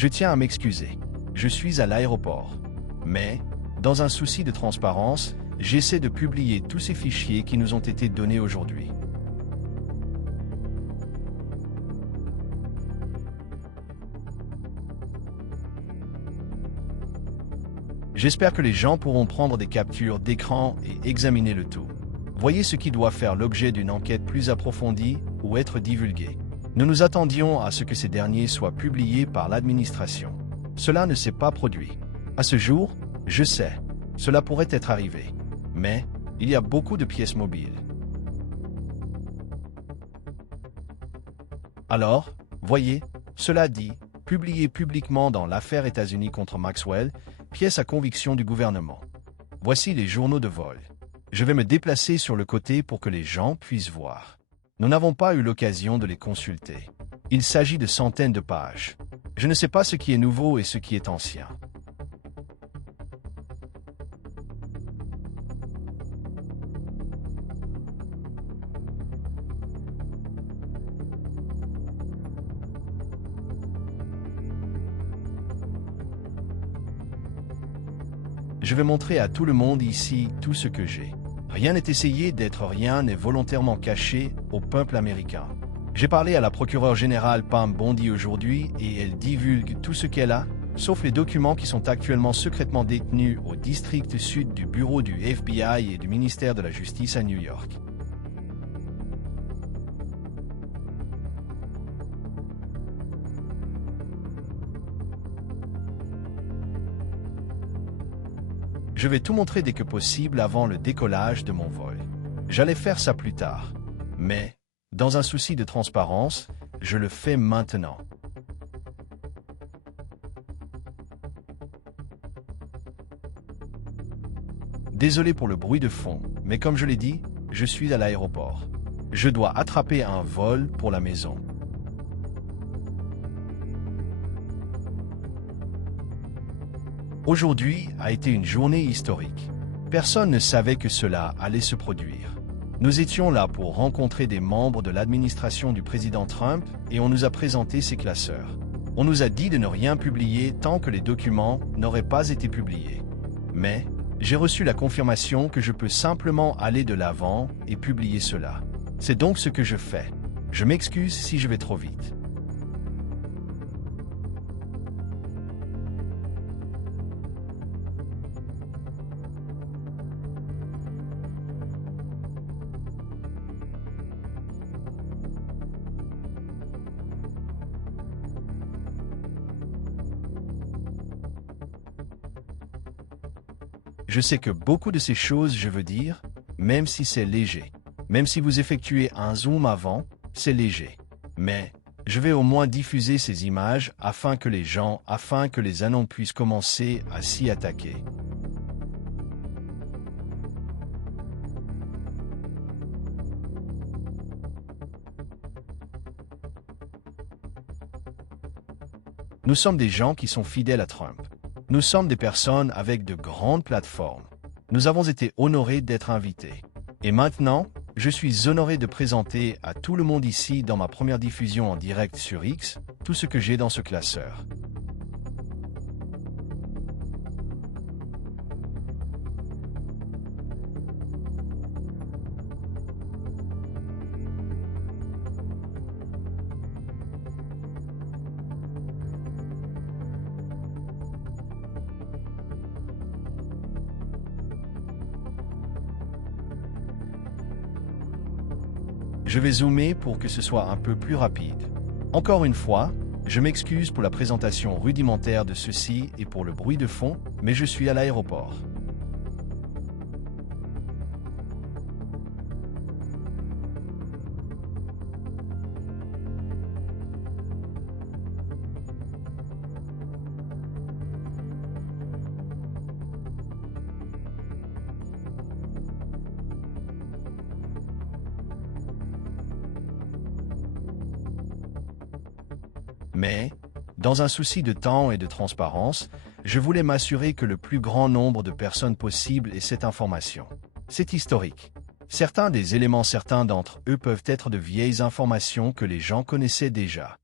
Je tiens à m'excuser. Je suis à l'aéroport. Mais, dans un souci de transparence, j'essaie de publier tous ces fichiers qui nous ont été donnés aujourd'hui. J'espère que les gens pourront prendre des captures d'écran et examiner le tout. Voyez ce qui doit faire l'objet d'une enquête plus approfondie ou être divulgué. Nous nous attendions à ce que ces derniers soient publiés par l'administration. Cela ne s'est pas produit. À ce jour, je sais, cela pourrait être arrivé. Mais, il y a beaucoup de pièces mobiles. Alors, voyez, cela dit, publié publiquement dans l'affaire États-Unis contre Maxwell, pièce à conviction du gouvernement. Voici les journaux de vol. Je vais me déplacer sur le côté pour que les gens puissent voir. Nous n'avons pas eu l'occasion de les consulter. Il s'agit de centaines de pages. Je ne sais pas ce qui est nouveau et ce qui est ancien. Je vais montrer à tout le monde ici tout ce que j'ai. Rien n'est essayé d'être, rien n'est volontairement caché au peuple américain. J'ai parlé à la procureure générale Pam Bondi aujourd'hui et elle divulgue tout ce qu'elle a, sauf les documents qui sont actuellement secrètement détenus au district sud du bureau du FBI et du ministère de la Justice à New York. Je vais tout montrer dès que possible avant le décollage de mon vol. J'allais faire ça plus tard. Mais, dans un souci de transparence, je le fais maintenant. Désolé pour le bruit de fond, mais comme je l'ai dit, je suis à l'aéroport. Je dois attraper un vol pour la maison. Aujourd'hui a été une journée historique. Personne ne savait que cela allait se produire. Nous étions là pour rencontrer des membres de l'administration du président Trump et on nous a présenté ses classeurs. On nous a dit de ne rien publier tant que les documents n'auraient pas été publiés. Mais j'ai reçu la confirmation que je peux simplement aller de l'avant et publier cela. C'est donc ce que je fais. Je m'excuse si je vais trop vite. Je sais que beaucoup de ces choses, je veux dire, même si c'est léger. Même si vous effectuez un zoom avant, c'est léger. Mais je vais au moins diffuser ces images afin que les annonces puissent commencer à s'y attaquer. Nous sommes des gens qui sont fidèles à Trump. Nous sommes des personnes avec de grandes plateformes. Nous avons été honorés d'être invités. Et maintenant, je suis honoré de présenter à tout le monde ici dans ma première diffusion en direct sur X, tout ce que j'ai dans ce classeur. Je vais zoomer pour que ce soit un peu plus rapide. Encore une fois, je m'excuse pour la présentation rudimentaire de ceci et pour le bruit de fond, mais je suis à l'aéroport. Mais, dans un souci de temps et de transparence, je voulais m'assurer que le plus grand nombre de personnes possible ait cette information. C'est historique. Certains d'entre eux peuvent être de vieilles informations que les gens connaissaient déjà.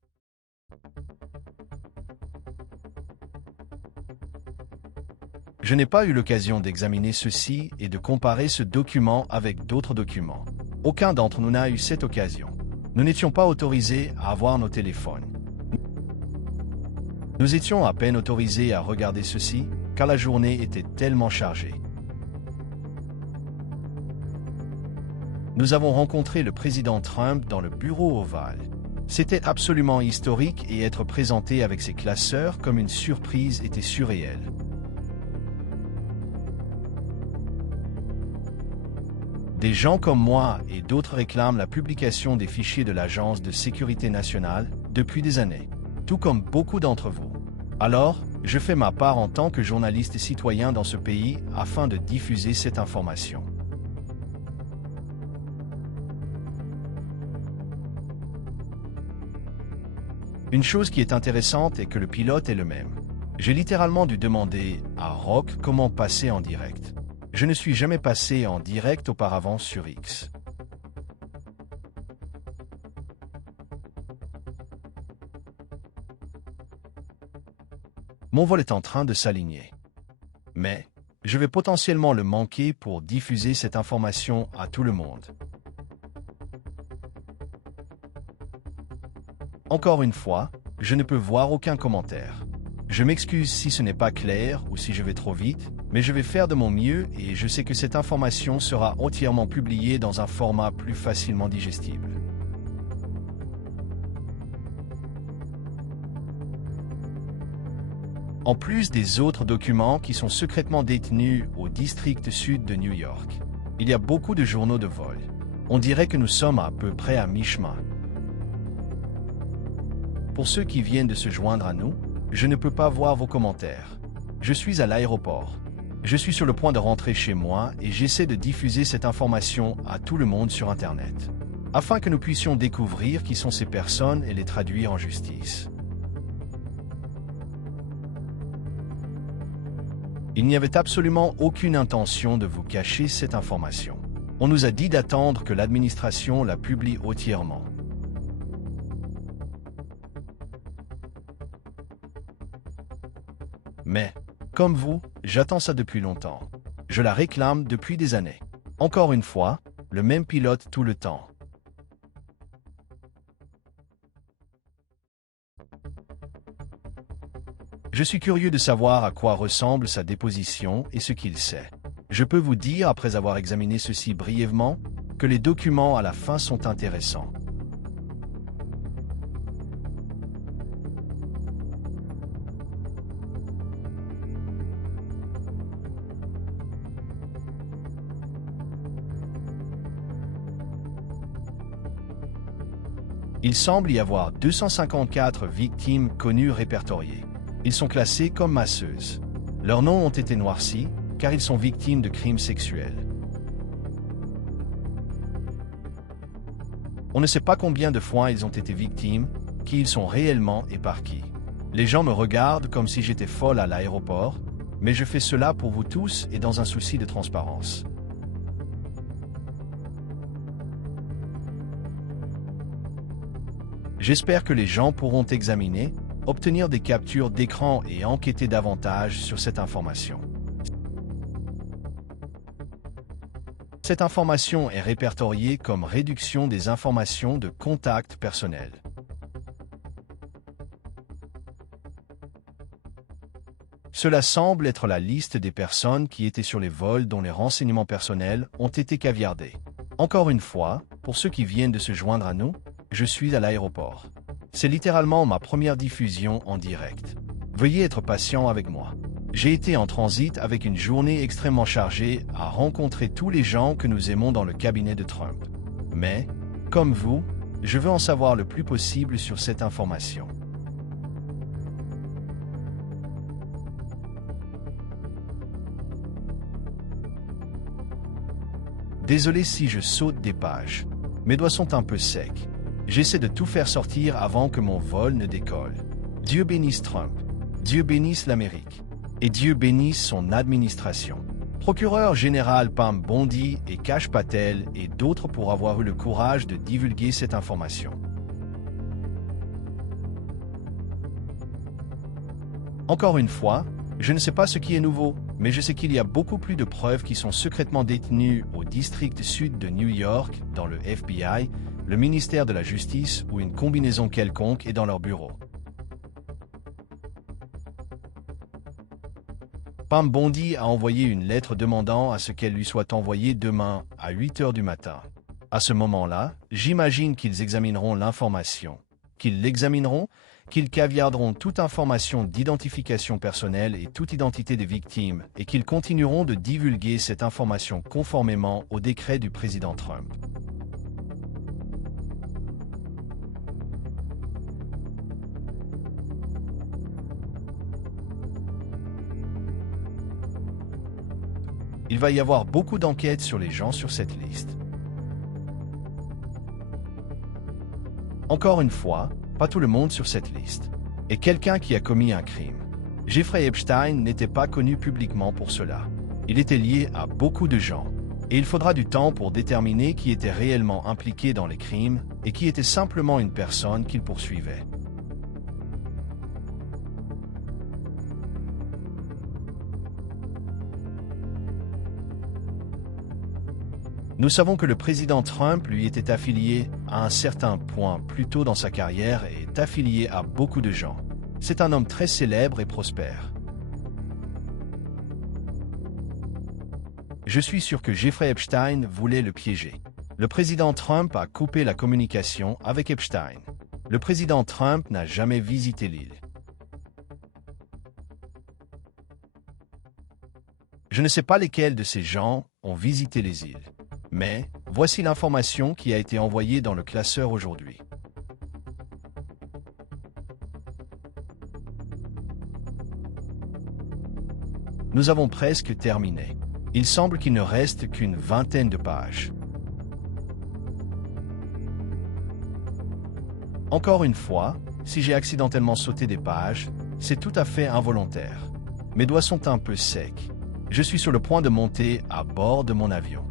Je n'ai pas eu l'occasion d'examiner ceci et de comparer ce document avec d'autres documents. Aucun d'entre nous n'a eu cette occasion. Nous n'étions pas autorisés à avoir nos téléphones. Nous étions à peine autorisés à regarder ceci, car la journée était tellement chargée. Nous avons rencontré le président Trump dans le bureau ovale. C'était absolument historique et être présenté avec ses classeurs comme une surprise était surréel. Des gens comme moi et d'autres réclament la publication des fichiers de l'Agence de sécurité nationale depuis des années, tout comme beaucoup d'entre vous. Alors, je fais ma part en tant que journaliste et citoyen dans ce pays afin de diffuser cette information. Une chose qui est intéressante est que le pilote est le même. J'ai littéralement dû demander à Rock comment passer en direct. Je ne suis jamais passé en direct auparavant sur X. Mon vol est en train de s'aligner. Mais je vais potentiellement le manquer pour diffuser cette information à tout le monde. Encore une fois, je ne peux voir aucun commentaire. Je m'excuse si ce n'est pas clair ou si je vais trop vite, mais je vais faire de mon mieux et je sais que cette information sera entièrement publiée dans un format plus facilement digestible. En plus des autres documents qui sont secrètement détenus au district sud de New York, il y a beaucoup de journaux de vol. On dirait que nous sommes à peu près à mi-chemin. Pour ceux qui viennent de se joindre à nous, je ne peux pas voir vos commentaires. Je suis à l'aéroport. Je suis sur le point de rentrer chez moi et j'essaie de diffuser cette information à tout le monde sur Internet, afin que nous puissions découvrir qui sont ces personnes et les traduire en justice. Il n'y avait absolument aucune intention de vous cacher cette information. On nous a dit d'attendre que l'administration la publie entièrement. Mais, comme vous, j'attends ça depuis longtemps. Je la réclame depuis des années. Encore une fois, le même pilote tout le temps. Je suis curieux de savoir à quoi ressemble sa déposition et ce qu'il sait. Je peux vous dire, après avoir examiné ceci brièvement, que les documents à la fin sont intéressants. Il semble y avoir 254 victimes connues répertoriées. Ils sont classés comme masseuses. Leurs noms ont été noircis, car ils sont victimes de crimes sexuels. On ne sait pas combien de fois ils ont été victimes, qui ils sont réellement et par qui. Les gens me regardent comme si j'étais folle à l'aéroport, mais je fais cela pour vous tous et dans un souci de transparence. J'espère que les gens pourront examiner, obtenir des captures d'écran et enquêter davantage sur cette information. Cette information est répertoriée comme réduction des informations de contact personnel. Cela semble être la liste des personnes qui étaient sur les vols dont les renseignements personnels ont été caviardés. Encore une fois, pour ceux qui viennent de se joindre à nous, je suis à l'aéroport. C'est littéralement ma première diffusion en direct. Veuillez être patient avec moi. J'ai été en transit avec une journée extrêmement chargée à rencontrer tous les gens que nous aimons dans le cabinet de Trump. Mais, comme vous, je veux en savoir le plus possible sur cette information. Désolé si je saute des pages. Mes doigts sont un peu secs. J'essaie de tout faire sortir avant que mon vol ne décolle. Dieu bénisse Trump. Dieu bénisse l'Amérique. Et Dieu bénisse son administration. Procureur général Pam Bondi et Kash Patel et d'autres pour avoir eu le courage de divulguer cette information. Encore une fois, je ne sais pas ce qui est nouveau, mais je sais qu'il y a beaucoup plus de preuves qui sont secrètement détenues au district sud de New York, dans le FBI, le ministère de la Justice ou une combinaison quelconque et dans leur bureau. Pam Bondi a envoyé une lettre demandant à ce qu'elle lui soit envoyée demain à 8 heures du matin. À ce moment-là, j'imagine qu'ils examineront l'information. Qu'ils l'examineront, qu'ils caviarderont toute information d'identification personnelle et toute identité des victimes, et qu'ils continueront de divulguer cette information conformément au décret du président Trump. Il va y avoir beaucoup d'enquêtes sur les gens sur cette liste. Encore une fois, pas tout le monde sur cette liste. Et quelqu'un qui a commis un crime. Jeffrey Epstein n'était pas connu publiquement pour cela. Il était lié à beaucoup de gens. Et il faudra du temps pour déterminer qui était réellement impliqué dans les crimes et qui était simplement une personne qu'il poursuivait. Nous savons que le président Trump lui était affilié à un certain point plus tôt dans sa carrière et est affilié à beaucoup de gens. C'est un homme très célèbre et prospère. Je suis sûr que Jeffrey Epstein voulait le piéger. Le président Trump a coupé la communication avec Epstein. Le président Trump n'a jamais visité l'île. Je ne sais pas lesquels de ces gens ont visité les îles. Mais, voici l'information qui a été envoyée dans le classeur aujourd'hui. Nous avons presque terminé. Il semble qu'il ne reste qu'une vingtaine de pages. Encore une fois, si j'ai accidentellement sauté des pages, c'est tout à fait involontaire. Mes doigts sont un peu secs. Je suis sur le point de monter à bord de mon avion.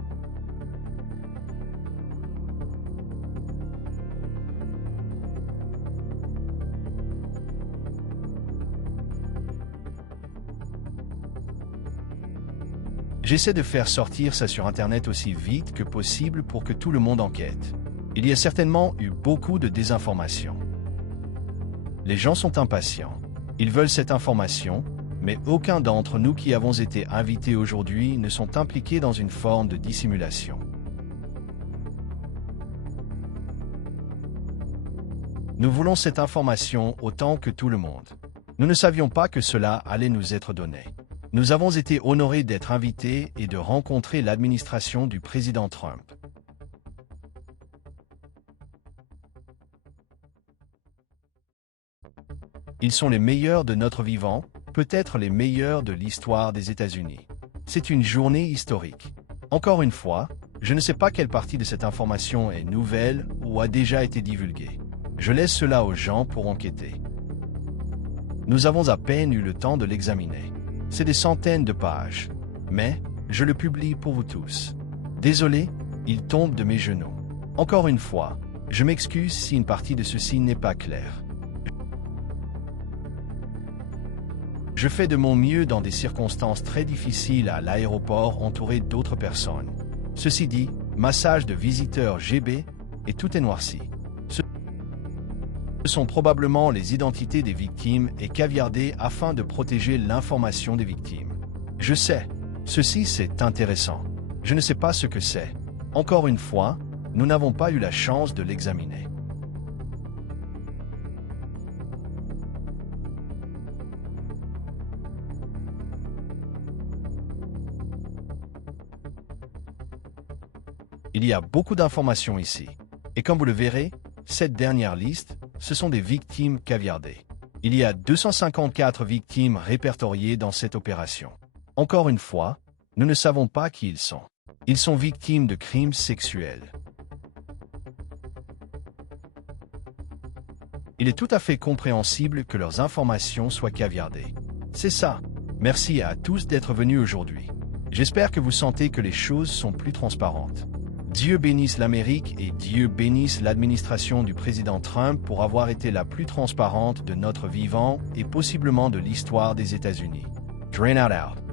J'essaie de faire sortir ça sur Internet aussi vite que possible pour que tout le monde enquête. Il y a certainement eu beaucoup de désinformation. Les gens sont impatients. Ils veulent cette information, mais aucun d'entre nous qui avons été invités aujourd'hui ne sont impliqués dans une forme de dissimulation. Nous voulons cette information autant que tout le monde. Nous ne savions pas que cela allait nous être donné. Nous avons été honorés d'être invités et de rencontrer l'administration du président Trump. Ils sont les meilleurs de notre vivant, peut-être les meilleurs de l'histoire des États-Unis. C'est une journée historique. Encore une fois, je ne sais pas quelle partie de cette information est nouvelle ou a déjà été divulguée. Je laisse cela aux gens pour enquêter. Nous avons à peine eu le temps de l'examiner. C'est des centaines de pages, mais je le publie pour vous tous. Désolé, il tombe de mes genoux. Encore une fois, je m'excuse si une partie de ceci n'est pas claire. Je fais de mon mieux dans des circonstances très difficiles à l'aéroport entouré d'autres personnes. Ceci dit, massage de visiteur GB et tout est noirci. Ce sont probablement les identités des victimes et caviardées afin de protéger l'information des victimes. Je sais, ceci c'est intéressant. Je ne sais pas ce que c'est. Encore une fois, nous n'avons pas eu la chance de l'examiner. Il y a beaucoup d'informations ici. Et comme vous le verrez, cette dernière liste, ce sont des victimes caviardées. Il y a 254 victimes répertoriées dans cette opération. Encore une fois, nous ne savons pas qui ils sont. Ils sont victimes de crimes sexuels. Il est tout à fait compréhensible que leurs informations soient caviardées. C'est ça. Merci à tous d'être venus aujourd'hui. J'espère que vous sentez que les choses sont plus transparentes. Dieu bénisse l'Amérique et Dieu bénisse l'administration du président Trump pour avoir été la plus transparente de notre vivant et possiblement de l'histoire des États-Unis. Drain out.